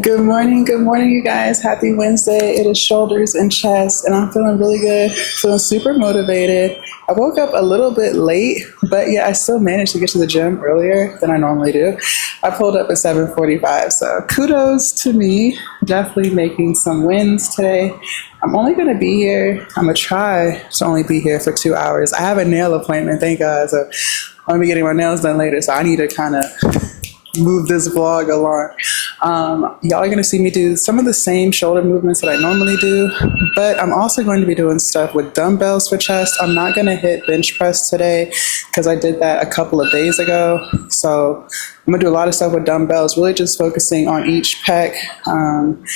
Good morning, you guys. Happy Wednesday. It is shoulders and chest, and I'm feeling really good, feeling super motivated. I woke up a little bit late, but yeah, I still managed to get to the gym earlier than I normally do. I pulled up at 7:45, so kudos to me. Definitely making some wins today. I'm only going to be here, I'm going to try to only be here for 2 hours. I have a nail appointment, thank God, so I'm going to be getting my nails done later, so I need to kind of move this vlog along. Y'all are going to see me do some of the same shoulder movements that I normally do, but I'm also going to be doing stuff with dumbbells for chest. I'm not going to hit bench press today because I did that a couple of days ago. So I'm going to do a lot of stuff with dumbbells, really just focusing on each pec.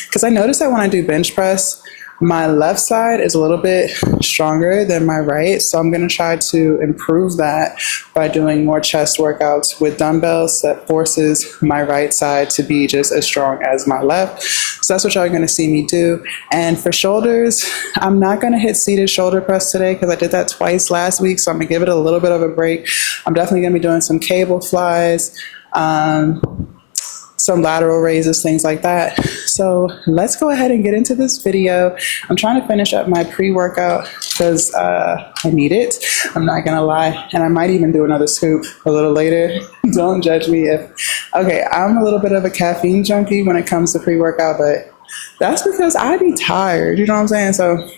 Because I noticed that when I do bench press, my left side is a little bit stronger than my right, so I'm going to try to improve that by doing more chest workouts with dumbbells that forces my right side to be just as strong as my left. So that's what y'all are going to see me do. And for shoulders, I'm not going to hit seated shoulder press today because I did that twice last week, so I'm going to give it a little bit of a break. I'm definitely going to be doing some cable flies, some lateral raises, things like that. So let's go ahead and get into this video. I'm trying to finish up my pre-workout because I need it. I'm not gonna lie. And I might even do another scoop a little later. Don't judge me if, okay, I'm a little bit of a caffeine junkie when it comes to pre-workout, but that's because I be tired, you know what I'm saying? So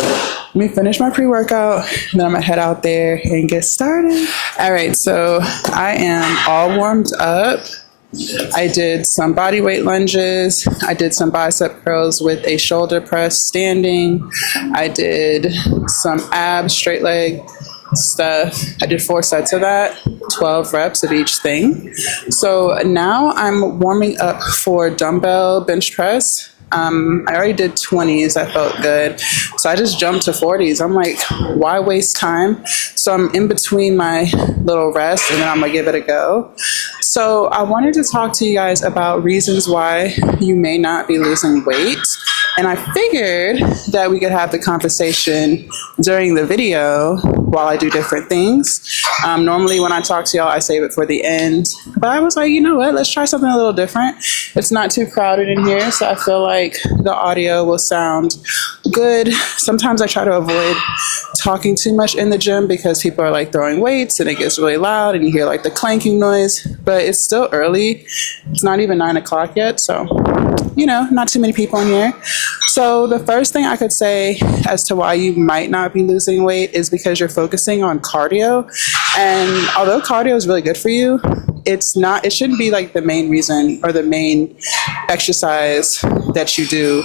let me finish my pre-workout, and then I'm gonna head out there and get started. All right, so I am all warmed up. I did some body weight lunges. I did some bicep curls with a shoulder press standing. I did some abs, straight leg stuff. I did 4 sets of that, 12 reps of each thing. So now I'm warming up for dumbbell bench press. I already did 20s. I felt good. So I just jumped to 40s. I'm like, why waste time? So I'm in between my little rest and then I'm gonna give it a go. So I wanted to talk to you guys about reasons why you may not be losing weight. And I figured that we could have the conversation during the video while I do different things. Normally when I talk to y'all, I save it for the end. But I was like, you know what? Let's try something a little different. It's not too crowded in here, so I feel like the audio will sound good. Sometimes I try to avoid talking too much in the gym because people are like throwing weights and it gets really loud and you hear like the clanking noise. But it's still early. It's not even 9 o'clock yet, so you know, not too many people in here. So the first thing I could say as to why you might not be losing weight is because you're focusing on cardio. And although cardio is really good for you, it shouldn't be like the main reason or the main exercise that you do.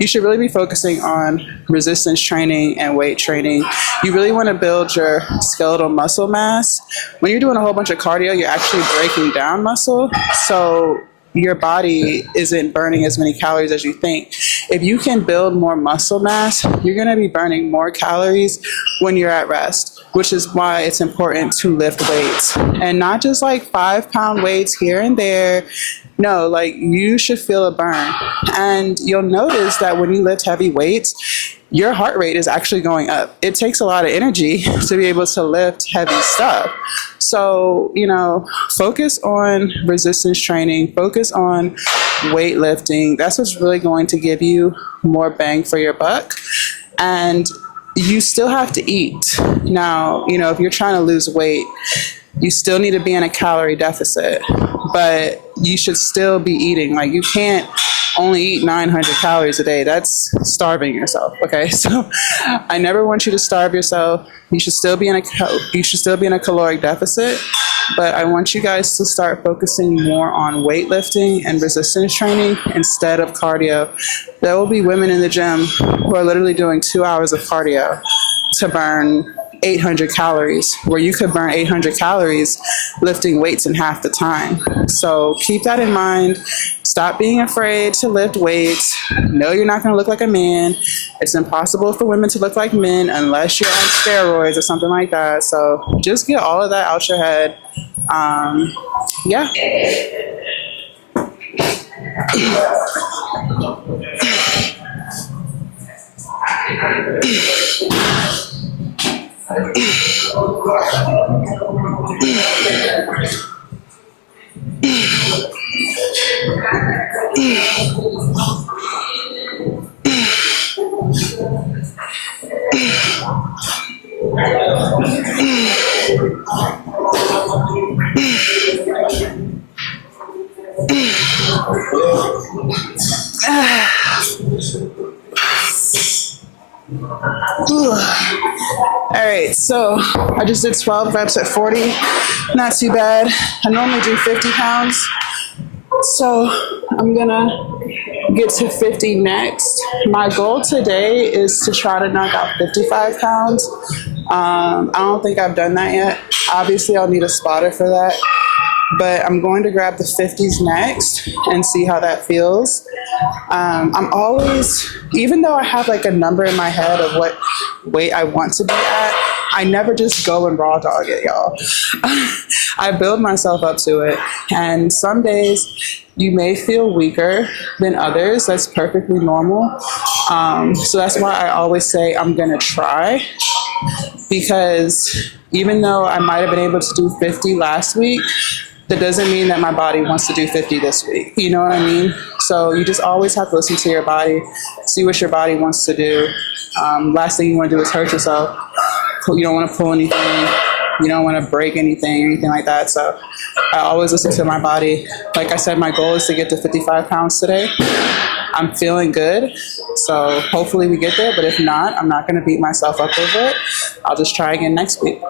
You should really be focusing on resistance training and weight training. You really want to build your skeletal muscle mass. When you're doing a whole bunch of cardio, you're actually breaking down muscle. So your body isn't burning as many calories as you think. If you can build more muscle mass, you're going to be burning more calories when you're at rest, which is why it's important to lift weights and not just like 5-pound weights here and there. No, like you should feel a burn. And you'll notice that when you lift heavy weights, your heart rate is actually going up. It takes a lot of energy to be able to lift heavy stuff. So, you know, focus on resistance training, focus on weightlifting. That's what's really going to give you more bang for your buck. And you still have to eat. Now, you know, if you're trying to lose weight, you still need to be in a calorie deficit, but you should still be eating. Like you can't only eat 900 calories a day. That's starving yourself. Okay. So I never want you to starve yourself. You should still be in a caloric deficit, but I want you guys to start focusing more on weightlifting and resistance training instead of cardio. There will be women in the gym who are literally doing 2 hours of cardio to burn 800 calories, where you could burn 800 calories lifting weights in half the time. So keep that in mind. Stop being afraid to lift weights. No, you're not going to look like a man. It's impossible for women to look like men unless you're on steroids or something like that. So just get all of that out your head. Yeah. All right, so I just did 12 reps at 40. Not too bad. I normally do 50 pounds. So I'm gonna get to 50 next. My goal today is to try to knock out 55 pounds. I don't think I've done that yet. Obviously, I'll need a spotter for that. But I'm going to grab the 50s next and see how that feels. I'm always, even though I have like a number in my head of what weight I want to be at, I never just go and raw dog it, y'all. I build myself up to it. And some days you may feel weaker than others. That's perfectly normal. So that's why I always say I'm gonna try, because even though I might have been able to do 50 last week, that doesn't mean that my body wants to do 50 this week. You know what I mean? So you just always have to listen to your body, see what your body wants to do. Last thing you want to do is hurt yourself. You don't want to pull anything. You don't want to break anything, anything like that. So I always listen to my body. Like I said, my goal is to get to 55 pounds today. I'm feeling good. So hopefully we get there. But if not, I'm not going to beat myself up over it. I'll just try again next week.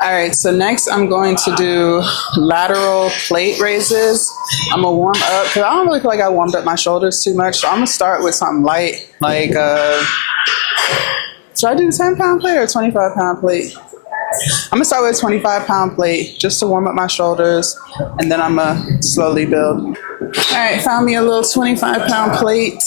All right, so next I'm going to do lateral plate raises. I'm gonna warm up, because I don't really feel like I warmed up my shoulders too much. So I'm gonna start with something light, like, should I do the 10-pound plate or 25-pound plate? I'm gonna start with a 25-pound plate just to warm up my shoulders, and then I'm gonna slowly build. All right, found me a little 25-pound plate.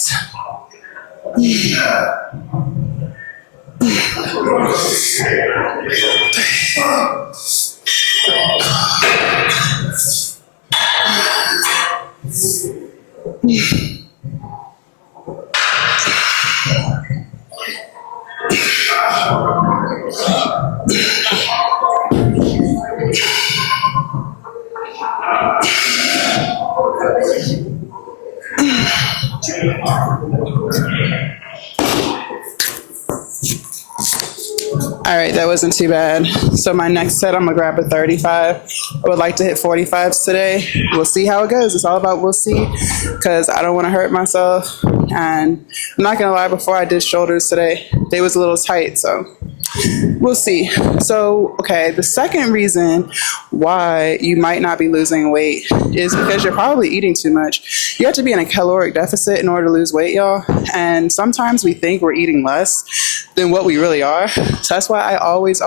All right, that wasn't too bad. So my next set, I'm gonna grab a 35. I would like to hit 45s today. We'll see how it goes. It's all about we'll see, because I don't want to hurt myself. And I'm not gonna lie, before I did shoulders today, they was a little tight, so we'll see. So, okay, the second reason why you might not be losing weight is because you're probably eating too much. You have to be in a caloric deficit in order to lose weight, y'all. And sometimes we think we're eating less than what we really are. So that's why I always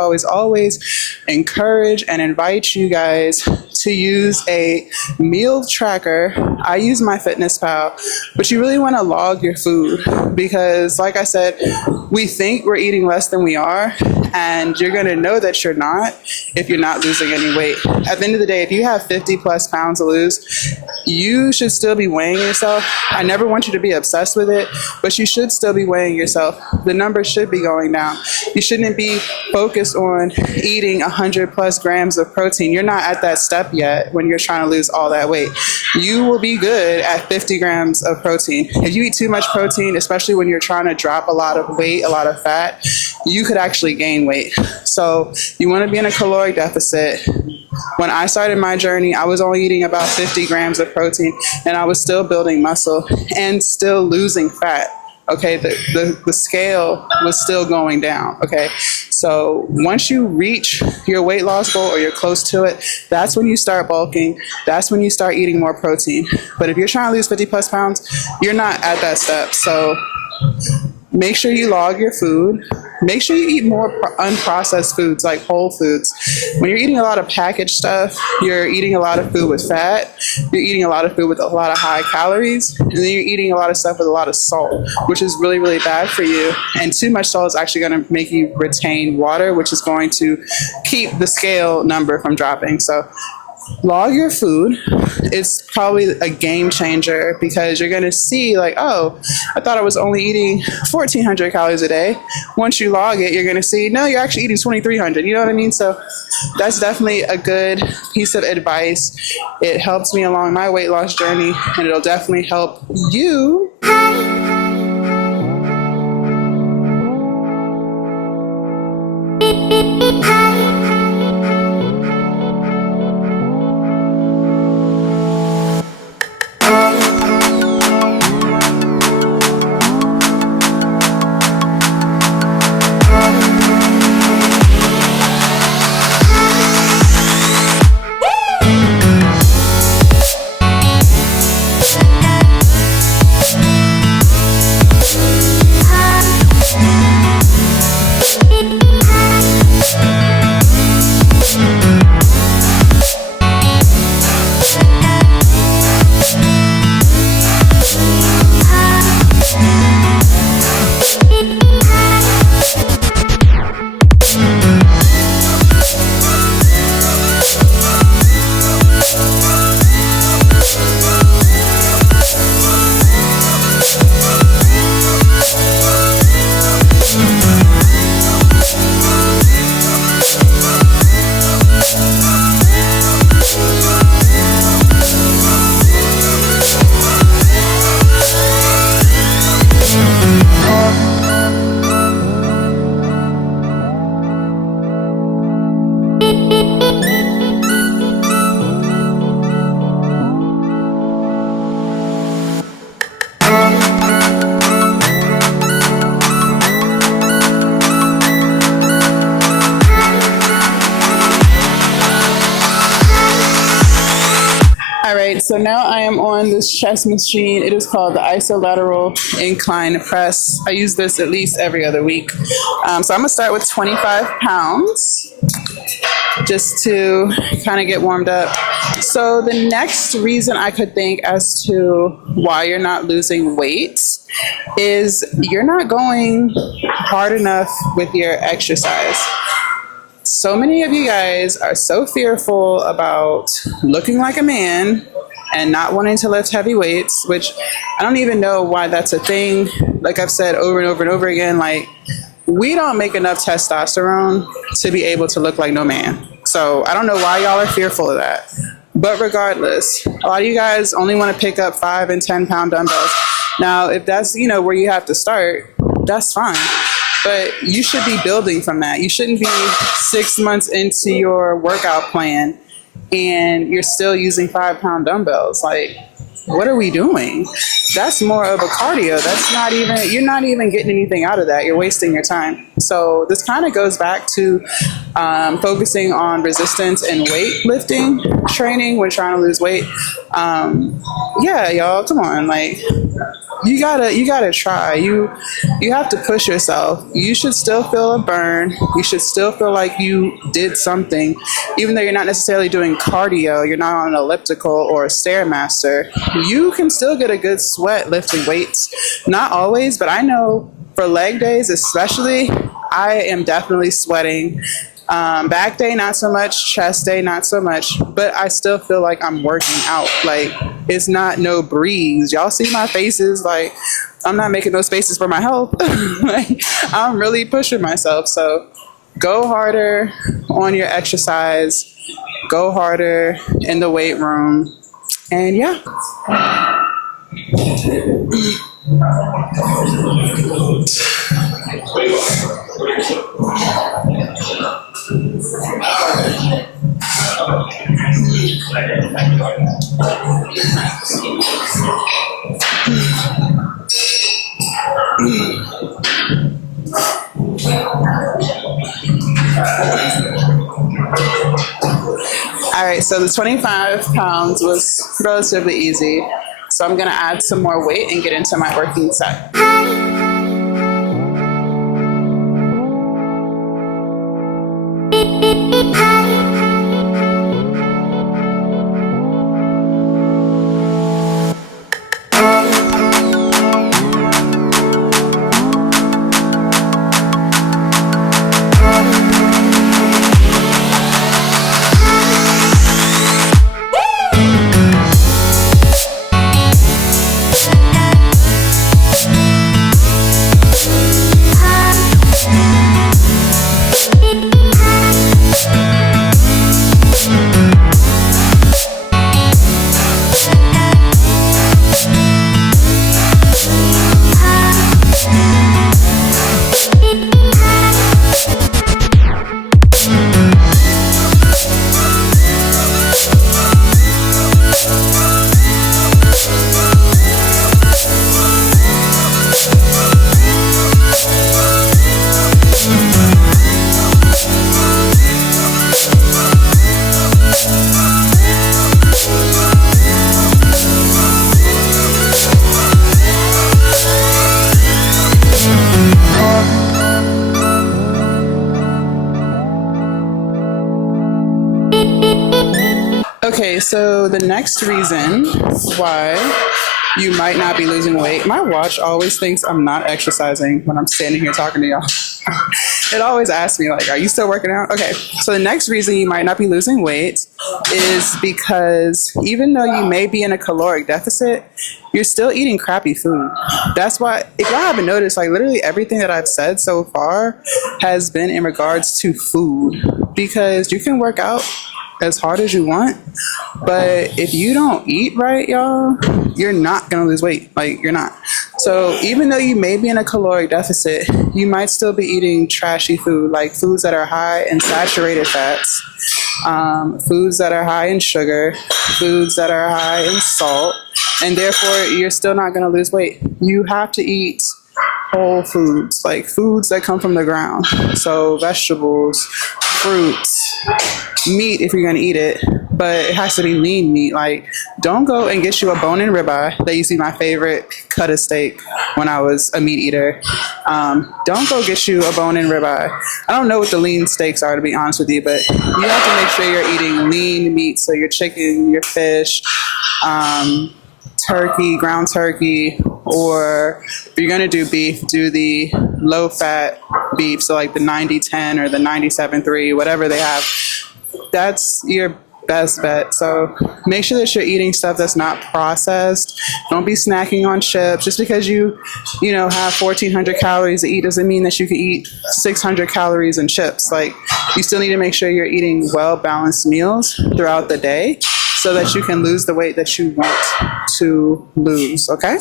encourage and invite you guys to use a meal tracker. I use MyFitnessPal, but you really want to log your food because, like I said, we think we're eating less than we are, and you're going to know that you're not if you're not losing any weight. At the end of the day, if you have 50 plus pounds to lose, you should still be weighing yourself. I never want you to be obsessed with it, but you should still be weighing yourself. The numbers should be going down. You shouldn't be focused on eating 100 plus grams of protein. You're not at that step yet when you're trying to lose all that weight. You will be good at 50 grams of protein. If you eat too much protein, especially when you're trying to drop a lot of weight, a lot of fat, you could actually gain weight. So you want to be in a caloric deficit. When I started my journey, I was only eating about 50 grams of protein, and I was still building muscle and still losing fat. Okay, the scale was still going down. Okay, so once you reach your weight loss goal or you're close to it, that's when you start bulking. That's when you start eating more protein. But if you're trying to lose 50 plus pounds, you're not at that step. So make sure you log your food. Make sure you eat more unprocessed foods like whole foods. When you're eating a lot of packaged stuff, you're eating a lot of food with fat, you're eating a lot of food with a lot of high calories, and then you're eating a lot of stuff with a lot of salt, which is really, really bad for you. And too much salt is actually going to make you retain water, which is going to keep the scale number from dropping. So log your food. It's probably a game changer because you're going to see like, oh, I thought I was only eating 1,400 calories a day. Once you log it, you're going to see, no, you're actually eating 2,300. You know what I mean? So that's definitely a good piece of advice. It helps me along my weight loss journey, and it'll definitely help you. So now I am on this chest machine. It is called the isolateral incline press. I use this at least every other week. So I'm gonna start with 25 pounds just to kind of get warmed up. So the next reason I could think as to why you're not losing weight is you're not going hard enough with your exercise. So many of you guys are so fearful about looking like a man and not wanting to lift heavy weights, which I don't even know why that's a thing. Like I've said over and over and over again, like we don't make enough testosterone to be able to look like no man. So I don't know why y'all are fearful of that. But regardless, a lot of you guys only want to pick up 5 and 10 pound dumbbells. Now, if that's, where you have to start, that's fine. But you should be building from that. You shouldn't be 6 months into your workout plan and you're still using 5 pound dumbbells. Like, what are we doing? That's more of a cardio. That's not even, you're not even getting anything out of that. You're wasting your time. So this kind of goes back to focusing on resistance and weightlifting training when trying to lose weight. Yeah, y'all, come on. Like, you gotta try. You have to push yourself. You should still feel a burn. You should still feel like you did something, even though you're not necessarily doing cardio. You're not on an elliptical or a stairmaster. You can still get a good sweat lifting weights. Not always, but I know for leg days especially, I am definitely sweating. Back day, not so much. Chest day, not so much. But I still feel like I'm working out. Like, it's not no breeze. Y'all see my faces? Like, I'm not making those faces for my health. Like, I'm really pushing myself. So go harder on your exercise. Go harder in the weight room. And yeah. All right, so the 25 pounds was relatively easy. So I'm gonna add some more weight and get into my working set. Okay, so the next reason why you might not be losing weight, my watch always thinks I'm not exercising when I'm standing here talking to y'all. It always asks me, like, are you still working out? Okay, so the next reason you might not be losing weight is because even though you may be in a caloric deficit, you're still eating crappy food. That's why, if y'all haven't noticed, like literally everything that I've said so far has been in regards to food, because you can work out as hard as you want, but if you don't eat right, y'all, you're not gonna lose weight. Like, you're not. So even though you may be in a caloric deficit, you might still be eating trashy food, like foods that are high in saturated fats, foods that are high in sugar, foods that are high in salt, and therefore you're still not gonna lose weight. You have to eat whole foods, like foods that come from the ground. So vegetables, fruits, meat if you're gonna eat it, but it has to be lean meat. Like, don't go and get you a bone-in ribeye. That used to be my favorite cut of steak when I was a meat eater. Don't go get you a bone-in ribeye. I don't know what the lean steaks are, to be honest with you, but you have to make sure you're eating lean meat. So your chicken, your fish, turkey, ground turkey, or if you're gonna do beef, do the low-fat beef, so like the 90-10 or the 97-3, whatever they have. That's your best bet. So make sure that you're eating stuff that's not processed. Don't be snacking on chips. Just because you have 1,400 calories to eat doesn't mean that you can eat 600 calories in chips. Like, you still need to make sure you're eating well-balanced meals throughout the day so that you can lose the weight that you want to lose, okay?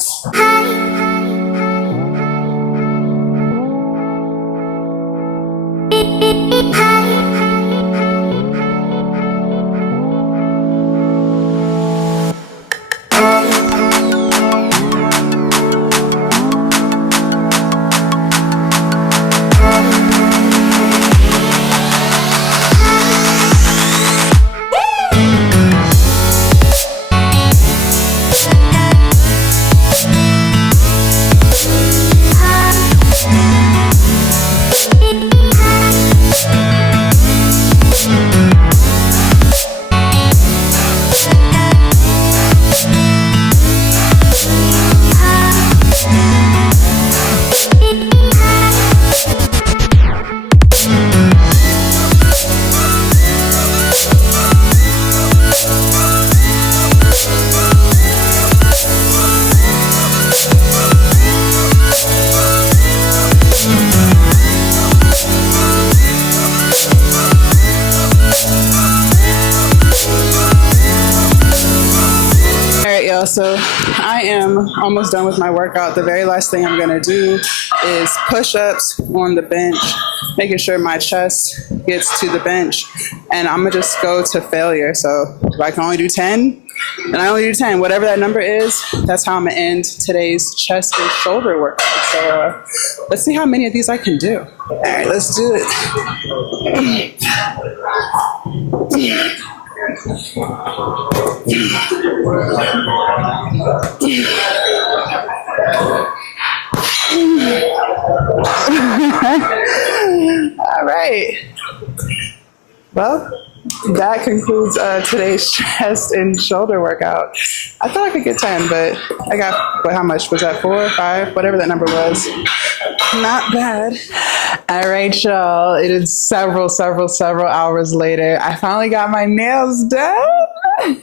I'm almost done with my workout. The very last thing I'm gonna do is push-ups on the bench, making sure my chest gets to the bench, and I'm gonna just go to failure. So if I can only do 10, then I only do 10. Whatever that number is, that's how I'm gonna end today's chest and shoulder workout. So let's see how many of these I can do. All right, let's do it. All right. Well, that concludes today's chest and shoulder workout. I thought I could get 10, but I got, how much was that? 4 or 5, whatever that number was. Not bad. All right, y'all. It is several hours later. I finally got my nails done.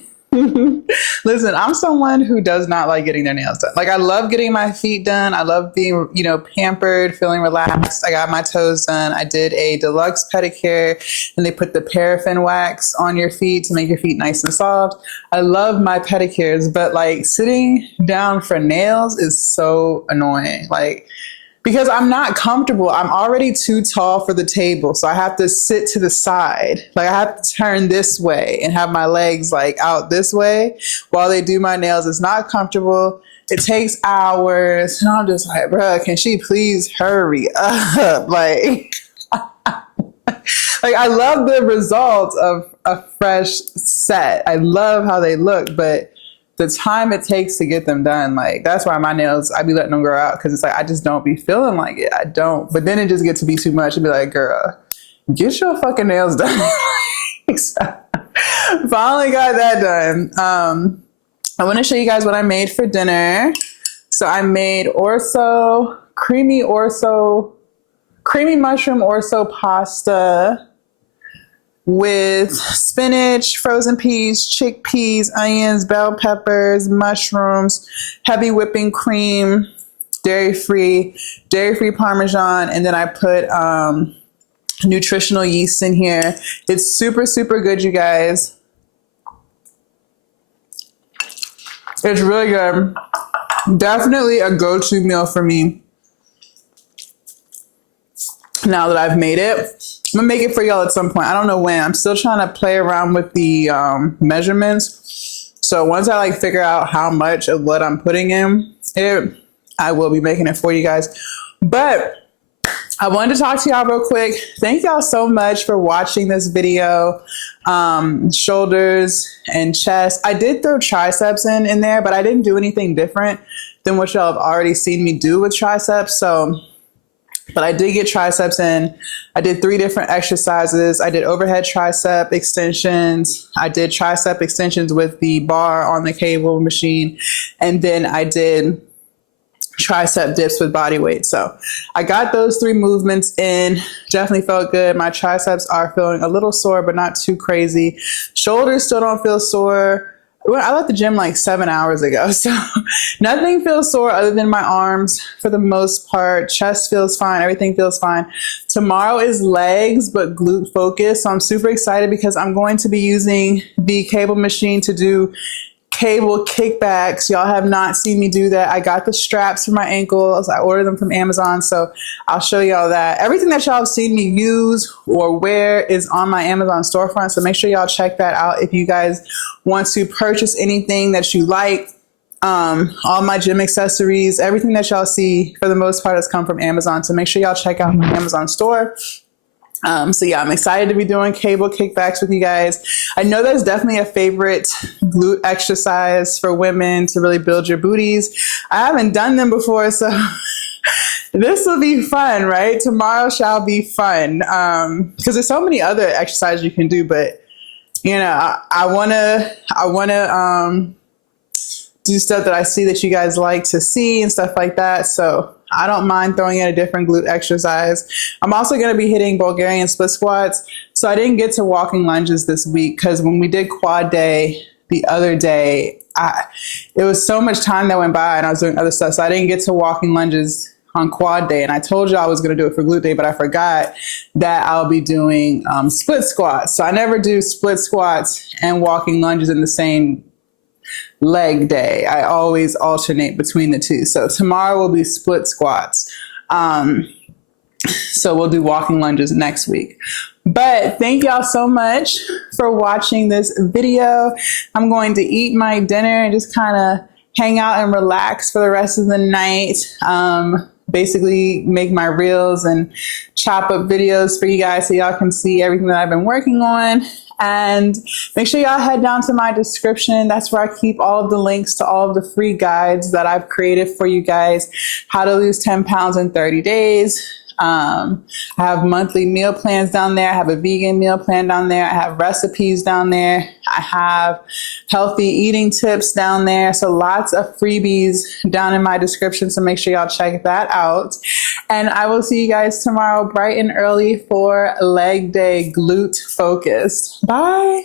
Listen, I'm someone who does not like getting their nails done. Like, I love getting my feet done. I love being, pampered, feeling relaxed. I got my toes done. I did a deluxe pedicure, and they put the paraffin wax on your feet to make your feet nice and soft. I love my pedicures, but like sitting down for nails is so annoying. Like, because I'm not comfortable. I'm already too tall for the table. So I have to sit to the side. Like, I have to turn this way and have my legs like out this way while they do my nails. It's not comfortable. It takes hours. And I'm just like, bruh, can she please hurry up? Like, like, I love the results of a fresh set. I love how they look, but the time it takes to get them done, like, that's why my nails, I be letting them grow out, because it's like, I just don't be feeling like it. I don't. But then it just gets to be too much and be like, girl, get your fucking nails done. So, finally got that done. I want to show you guys what I made for dinner. So I made creamy mushroom orzo pasta with spinach, frozen peas, chickpeas, onions, bell peppers, mushrooms, heavy whipping cream, dairy-free Parmesan, and then I put nutritional yeast in here. It's super good, you guys. It's really good. Definitely a go-to meal for me. Now that I've made it, I'm gonna make it for y'all at some point. I don't know when. I'm still trying to play around with the measurements. So once I like figure out how much of what I'm putting in it, I will be making it for you guys. But I wanted to talk to y'all real quick. Thank y'all so much for watching this video. Shoulders and chest. I did throw triceps in there, but I didn't do anything different than what y'all have already seen me do with triceps. But I did get triceps in. I did 3 different exercises. I did overhead tricep extensions. I did tricep extensions with the bar on the cable machine. And then I did tricep dips with body weight. So I got those 3 movements in. Definitely felt good. My triceps are feeling a little sore, but not too crazy. Shoulders still don't feel sore. Well, I left the gym like 7 hours ago, so nothing feels sore other than my arms for the most part. Chest feels fine. Everything feels fine. Tomorrow is legs, but glute focus. So I'm super excited because I'm going to be using the cable machine to do cable kickbacks. Y'all have not seen me do that. I got the straps for my ankles. I ordered them from Amazon, so I'll show y'all that. Everything that y'all have seen me use or wear is on my Amazon storefront, so make sure y'all check that out if you guys want to purchase anything that you like. All my gym accessories, everything that y'all see for the most part has come from Amazon, so make sure y'all check out my Amazon store. So yeah, I'm excited to be doing cable kickbacks with you guys. I know that's definitely a favorite glute exercise for women to really build your booties. I haven't done them before, so this will be fun, right? Tomorrow shall be fun. Because there's so many other exercises you can do, but I wanna do stuff that I see that you guys like to see and stuff like that. So I don't mind throwing in a different glute exercise. I'm also going to be hitting Bulgarian split squats. So I didn't get to walking lunges this week because when we did quad day the other day, it was so much time that went by and I was doing other stuff. So I didn't get to walking lunges on quad day. And I told you I was going to do it for glute day, but I forgot that I'll be doing split squats. So I never do split squats and walking lunges in the same leg day. I always alternate between the two. So tomorrow will be split squats. So we'll do walking lunges next week. But thank y'all so much for watching this video. I'm going to eat my dinner and just kind of hang out and relax for the rest of the night. Basically make my reels and chop up videos for you guys so y'all can see everything that I've been working on. And make sure y'all head down to my description. That's where I keep all of the links to all of the free guides that I've created for you guys. How to lose 10 pounds in 30 days. I have monthly meal plans down there. I have a vegan meal plan down there. I have recipes down there. I have healthy eating tips down there. So lots of freebies down in my description. So make sure y'all check that out. And I will see you guys tomorrow bright and early for leg day glute focus. Bye.